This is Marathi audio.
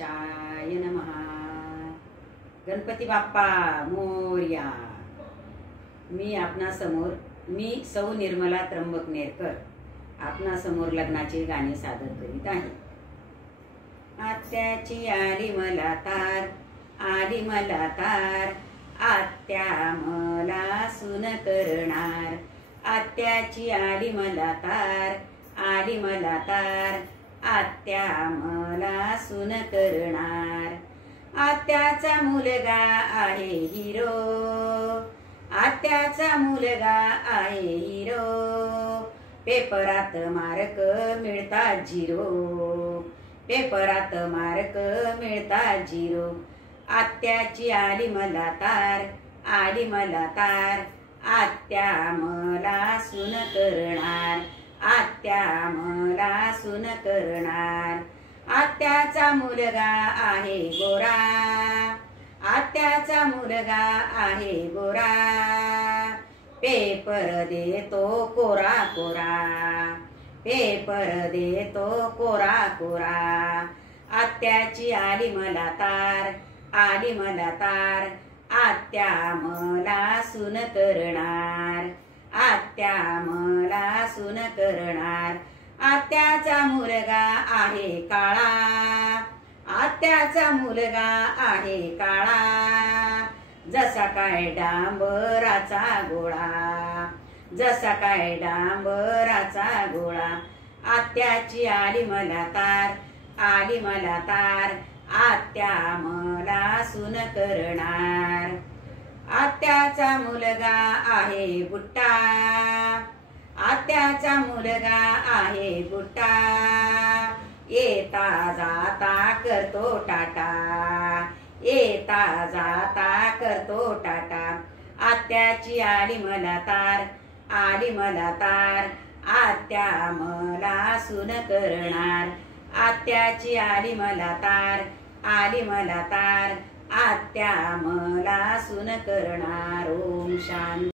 गणेशाय नमः। गणपती बाप्पा मोरया। मी सौ निर्मला त्र्यंबक नेरकर आपणा समोर लग्नाचे गाणे सादर करीत आहे। आत्याची आली मला तार, आली मला तार, आत्या मला सून करणार। आत्याची आली मला तार, आली मला तार, आत्या मला सून करणार। आत्याचा मुलगा आहे हिरो, आत्याचा मुलगा आहे हिरो, पेपरात मार्क मिळतात झिरो, पेपरात मार्क मिळतात झिरो। आत्याची आली मला तार, आली मला तार, आत्या मला सून करणार, आत्या मला सून करणार। आत्याचा मुलगा आहे गोरा, आत्याचा मुलगा आहे गोरा, पेपर देतो कोरा कोरा, पेपर देतो कोरा कोरा। आत्याची आली मला तार, आली मला तार, आत्या मला सून करणार, आत्या मला सून करणार। आत्याचा मुलगा आहे काळा, आत्याचा मुलगा आहे काळा, जसा काय डांबराचा गोळा, जसा काय डांबराचा गोळा। आत्याची आली मला तार, आली मला तार, आत्या मला सून करणार। आत्याचा मुलगा आहे बुट्टा, आत्याचा मुलगा आहे बुट्टा, येता जाता करतो टाटा, येता जाता करतो टाटा। आत्याची आली मला तार, आली मला तार, आत्या मला सून करणार। आत्याची आली मला तार, आली मला तार, आत्या मला सून करणार। ओम शांती।